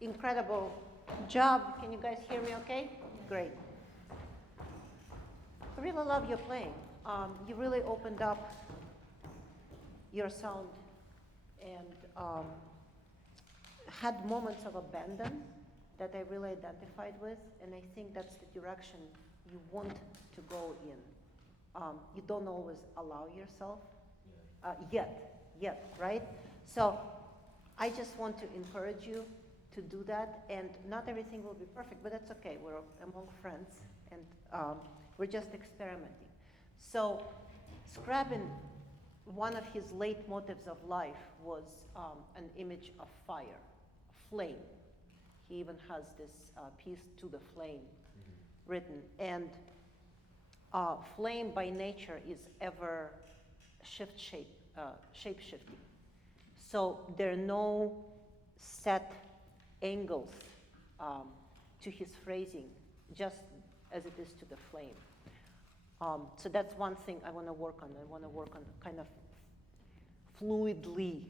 incredible job. Can you guys hear me okay? Great. I really love your playing. You really opened up your sound and had moments of abandon that I really identified with, and I think that's the direction you want to go in. You don't always allow yourself yet, right? So I just want to encourage you to do that, and not everything will be perfect, but that's okay. We're among friends, and we're just experimenting. So Scriabin, one of his leitmotifs of life was an image of fire, flame. He even has this piece, To the Flame, written. And flame by nature is ever shape-shifting. So there are no set angles to his phrasing, just as it is to the flame. So that's one thing I want to work on. I want to work on kind of fluidly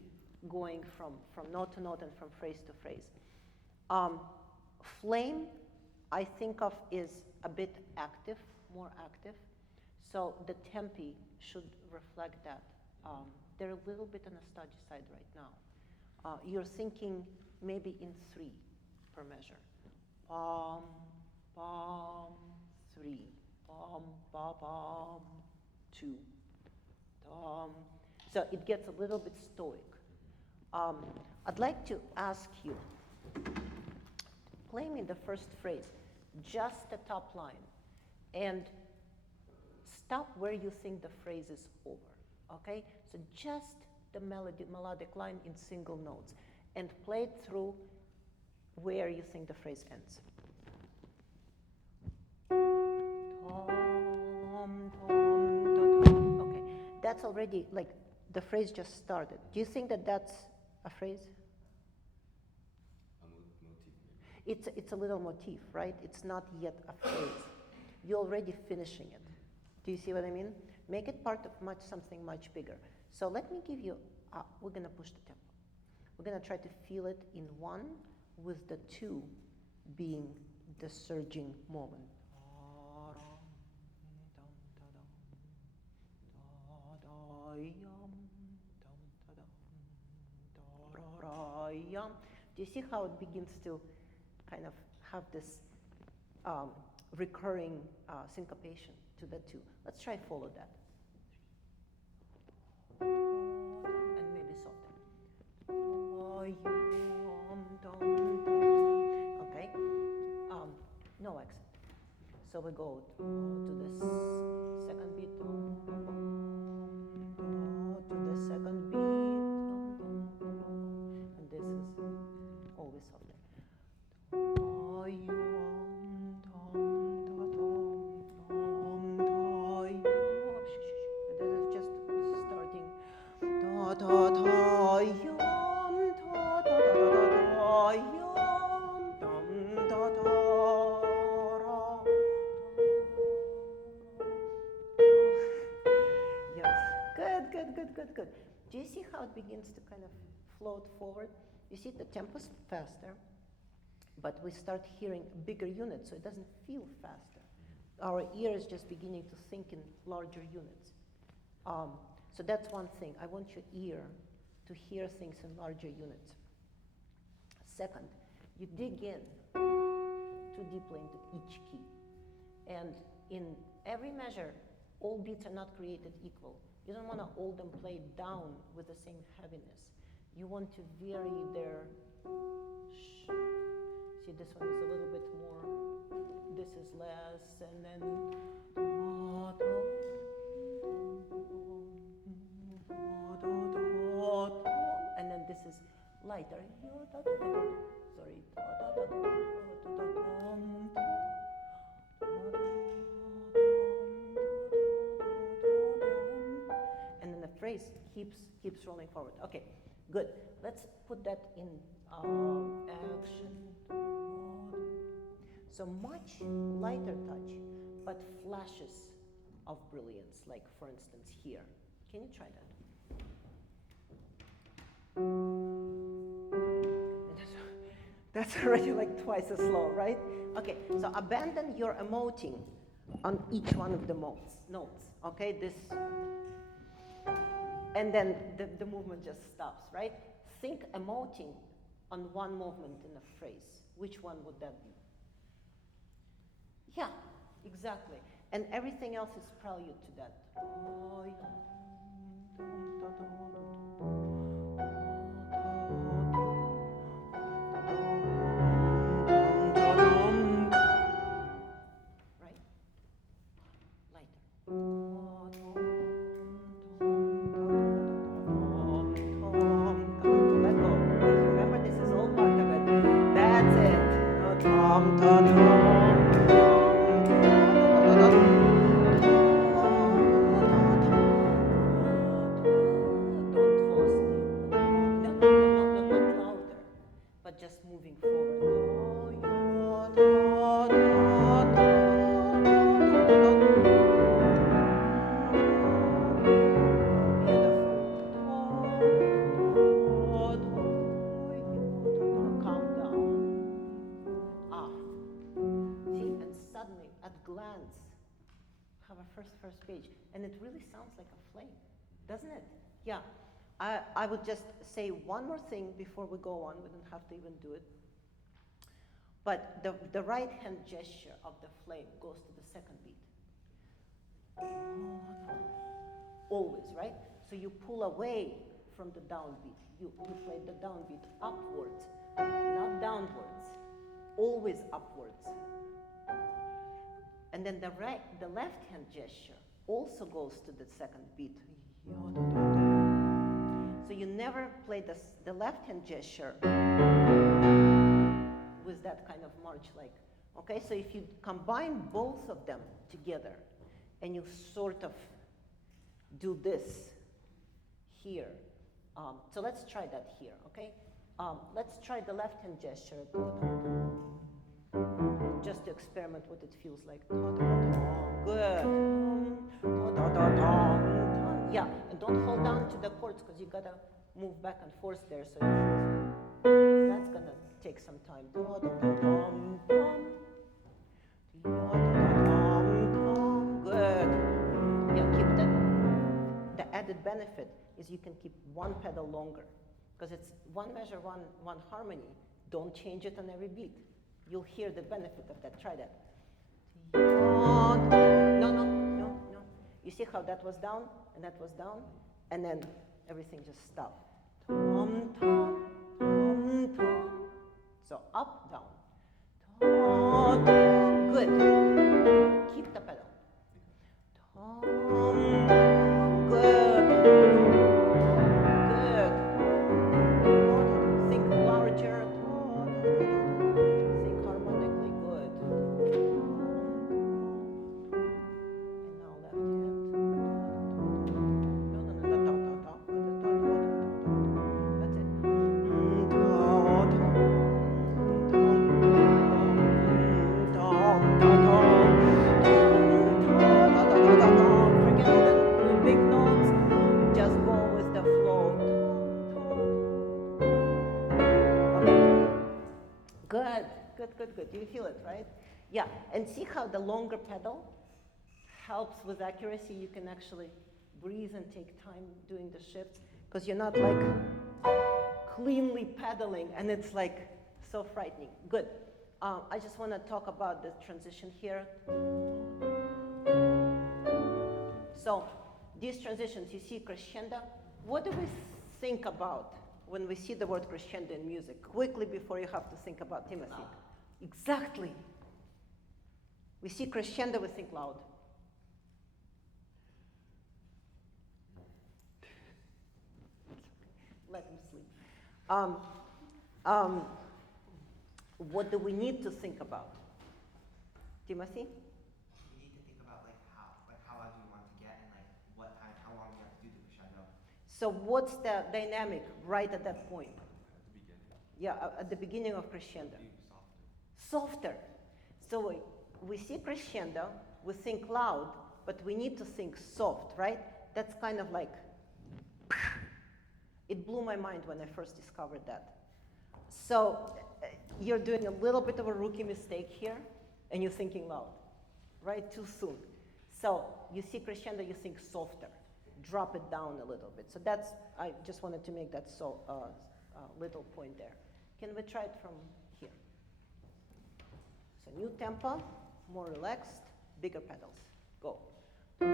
going from note to note and from phrase to phrase. Flame, I think of is a bit active, more active. So the tempi should reflect that. They're a little bit on a stodgy side right now. You're thinking maybe in 3 per measure. Bum, bum, 3. Bum, ba, bum, 2. Dum. So it gets a little bit stoic. I'd like to ask you, play me the first phrase, just the top line, and stop where you think the phrase is over, okay? So just the melodic line in single notes, and play it through where you think the phrase ends. Okay, that's already, like, the phrase just started. Do you think that that's a phrase? A motif, maybe. It's a little motif, right? It's not yet a phrase. You're already finishing it. Do you see what I mean? Make it part of something much bigger. So let me give you, we're gonna push the tempo. We're gonna try to feel it in 1, with the 2 being the surging moment. Do you see how it begins to kind of have this recurring syncopation to the 2? Let's try follow that. And maybe softer. Okay, no accent. So we go to this second beat, to the second beat, and this is always softer. This is just starting. Yes, good. Do you see how it begins to kind of float forward? You see the tempo's faster, but we start hearing bigger units, so it doesn't feel faster. Our ear is just beginning to think in larger units. So that's one thing. I want your ear to hear things in larger units. Second, you dig in too deeply into each key. And in every measure, all beats are not created equal. You don't want to all them play down with the same heaviness. You want to vary their shh. See, this one is a little bit more, this is less, and then and then this is lighter. Sorry. And then the phrase keeps rolling forward. Okay, good. Let's put that in action. So much lighter touch, but flashes of brilliance, like for instance here. Can you try that? That's already like twice as slow, right? Okay, so abandon your emoting on each one of the notes, okay? This, and then the movement just stops, right? Think emoting on one movement in a phrase. Which one would that be? Yeah, exactly. And everything else is prelude to that. Right? Lighter. Let go. Remember, this is all part of it. That's it. But just moving forward. Calm down. See, and suddenly, at glance, have a first page, and it really sounds like a flame, doesn't it? Yeah. I would just say one more thing before we go on. We don't have to even do it. But the right hand gesture of the flame goes to the second beat. Always, right? So you pull away from the downbeat. You play the downbeat upwards, not downwards. Always upwards. And then the left hand gesture also goes to the second beat. So you never play the left hand gesture with that kind of march-like. Okay, so if you combine both of them together and you sort of do this here. So let's try that here, okay? Let's try the left hand gesture. Just to experiment what it feels like. Good. Yeah, and don't hold down to the chords because you gotta move back and forth there. So that's gonna take some time. Good. Yeah, keep that. The added benefit is you can keep one pedal longer because it's one measure, one harmony. Don't change it on every beat. You'll hear the benefit of that. Try that. No. You see how that was down and that was down? And then everything just stopped. So up, down. Good. Keep the pedal. Good. Good. Think larger. Think harmonically. Good. And now left hand. That's it. Forget all the big notes. Just go with the flow. Good. You feel it, right? Yeah, and see how the longer pedal helps with accuracy. You can actually breathe and take time doing the shifts because you're not like cleanly pedaling and it's like so frightening. Good. I just want to talk about the transition here. So these transitions, you see crescendo. What do we think about when we see the word crescendo in music? Quickly before you have to think about Timothy. Loud. Exactly. We see crescendo, we think loud. Let him sleep. What do we need to think about? Timothy? We need to think about how loud do we want to get and like what time, how long we have to do the crescendo. So what's the dynamic right at that point? At the beginning. Yeah, at the beginning of crescendo. Be softer. Softer. So we see crescendo, we think loud, but we need to think soft, right? That's kind of like, it blew my mind when I first discovered that. So you're doing a little bit of a rookie mistake here, and you're thinking loud, right? Too soon. So you see crescendo, you think softer. Drop it down a little bit. So that's, I just wanted to make that little point there. Can we try it from here? So new tempo, more relaxed, bigger pedals. Go. We're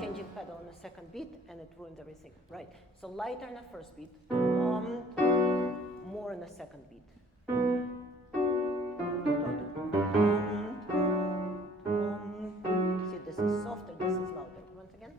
changing pedal on the second beat, and it ruins everything. Right. So lighter in the first beat, more in the second beat. See, this is softer, this is louder. Once again.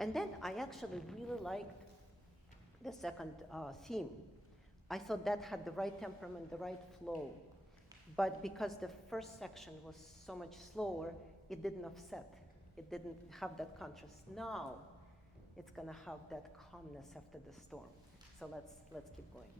And then I actually really liked the second theme. I thought that had the right temperament, the right flow. But because the first section was so much slower, it didn't offset. It didn't have that contrast. Now, it's going to have that calmness after the storm. So let's keep going.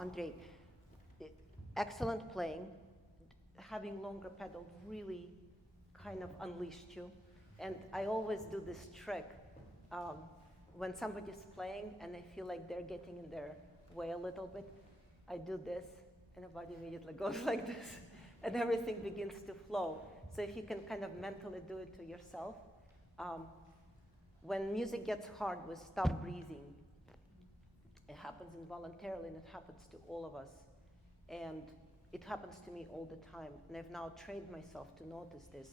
Andrey, excellent playing. Having longer pedals really kind of unleashed you. And I always do this trick. When somebody's playing and I feel like they're getting in their way a little bit, I do this, and the body immediately goes like this, and everything begins to flow. So if you can kind of mentally do it to yourself, when music gets hard, we stop breathing. It happens involuntarily, and it happens to all of us. And it happens to me all the time. And I've now trained myself to notice this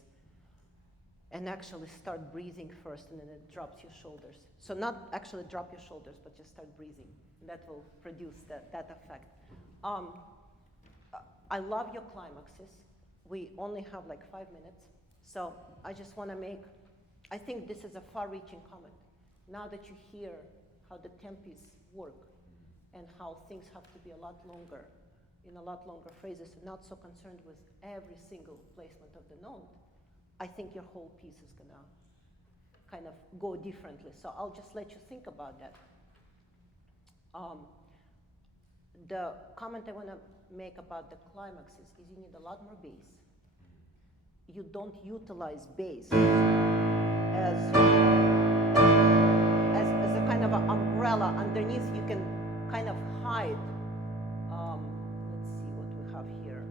and actually start breathing first, and then it drops your shoulders. So not actually drop your shoulders, but just start breathing. And that will produce that effect. I love your climaxes. We only have like 5 minutes. So I just want to I think this is a far-reaching comment. Now that you hear how the tempis work and how things have to be a lot longer, in a lot longer phrases, and not so concerned with every single placement of the note, I think your whole piece is going to kind of go differently. So I'll just let you think about that. The comment I want to make about the climaxes is you need a lot more bass. You don't utilize bass as a kind of an umbrella underneath. You can kind of hide. Let's see what we have here.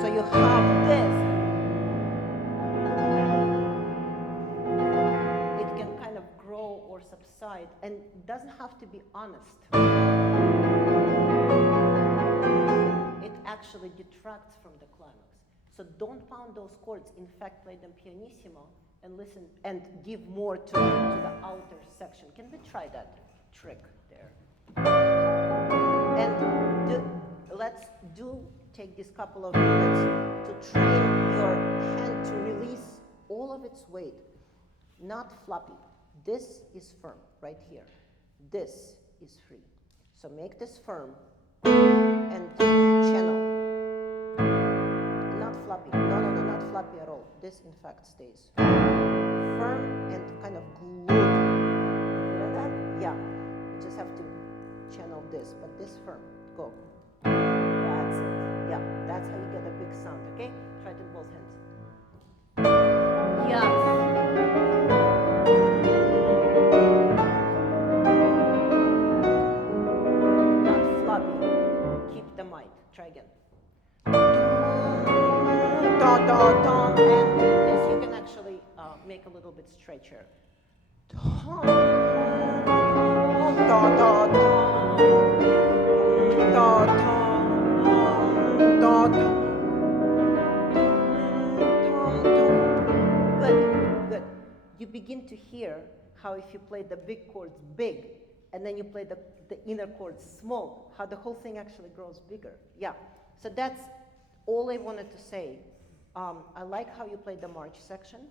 So you have this. It can kind of grow or subside, and it doesn't have to be honest. It actually detracts from the climax. So don't pound those chords. In fact, play them pianissimo and listen and give more to the outer section. Can we try that trick there? And do take this couple of minutes to train your hand to release all of its weight, not floppy. This is firm right here. This is free. So make this firm and channel. Not floppy. No, not floppy at all. This, in fact, stays firm and kind of glued. Hear that? Yeah. You just have to channel this, but this firm. Go. That's it. Yeah, that's how you get a big sound, okay? Try it in both hands. Yeah. Not floppy. Keep the mic. Try again. And this you can actually make a little bit stretchier. Good. You begin to hear how if you play the big chords big, and then you play the inner chords small, how the whole thing actually grows bigger. Yeah, so that's all I wanted to say. I like how you played the march section.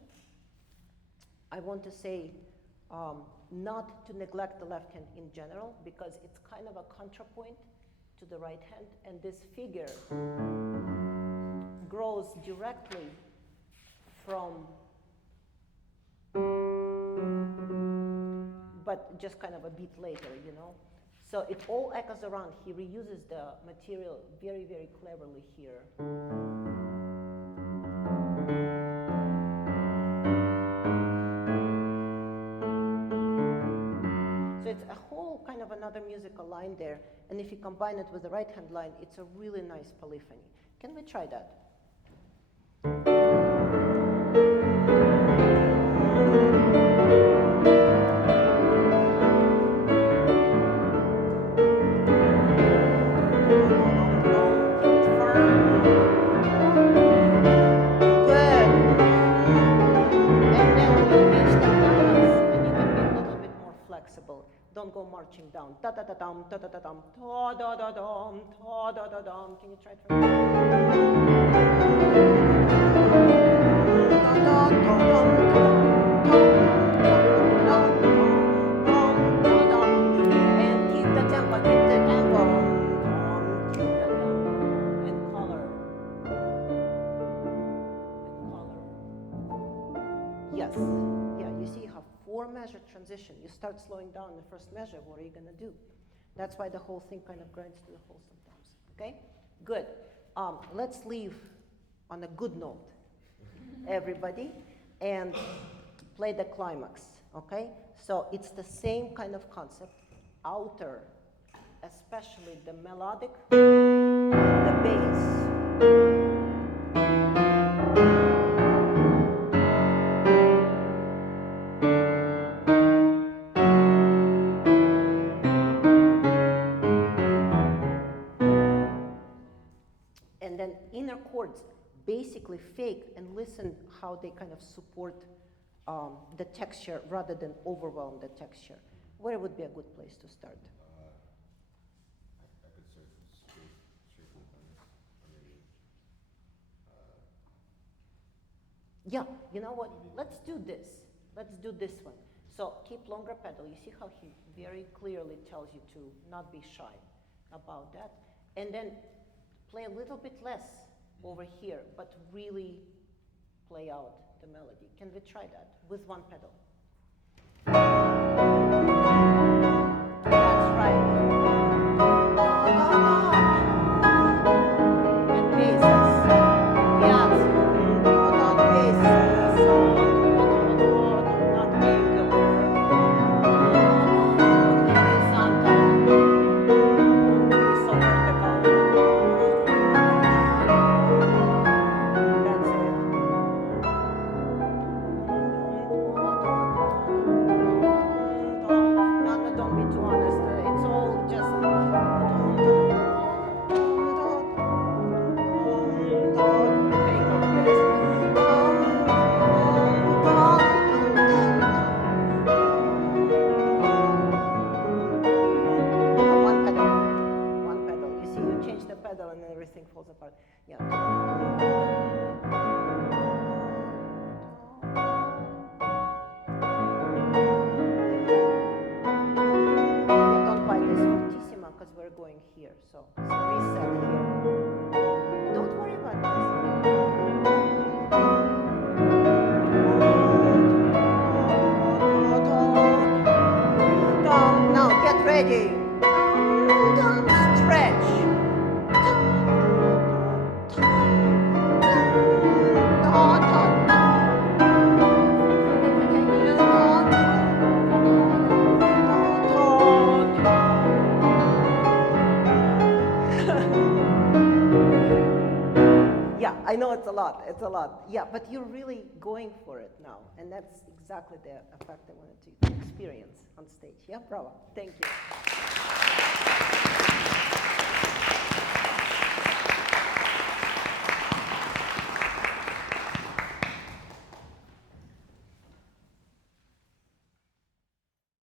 I want to say not to neglect the left hand in general, because it's kind of a contrapoint to the right hand, and this figure grows directly from, but just kind of a beat later, you know? So it all echoes around. He reuses the material very, very cleverly here. So it's a whole kind of another musical line there. And if you combine it with the right hand line, it's a really nice polyphony. Can we try that? Don't go marching down. Da da da dum, da da da dum, da da da dum, da da da dum. Can you try it for me? And keep the tempo, keep the tempo. And color. Yes. Yeah, you see how 4-measure transition. You start slowing down the first measure, what are you going to do? That's why the whole thing kind of grinds to the whole sometimes. Okay? Good. Let's leave on a good note, everybody, and play the climax. Okay? So it's the same kind of concept. Outer, especially the melodic, the bass. Inner chords basically fake and listen how they kind of support the texture rather than overwhelm the texture. Where would be a good place to start? I could start straight from the thumbs, or maybe. Yeah, you know what? Let's do this. Let's do this one. So keep longer pedal. You see how he very clearly tells you to not be shy about that. And then play a little bit less over here, but really play out the melody. Can we try that with one pedal? That's right. And basses. Yes. Not basses. Not angular. Horizontal. change the pedal and everything falls apart. Yeah. Yeah, don't buy this fortissimo because we're going here. So reset here. Don't worry about this. Now get ready. Stretch. Yeah, I know it's a lot, Yeah, but you're really going for it now, and that's exactly the effect I wanted to experience on stage. Yeah, bravo. Thank you.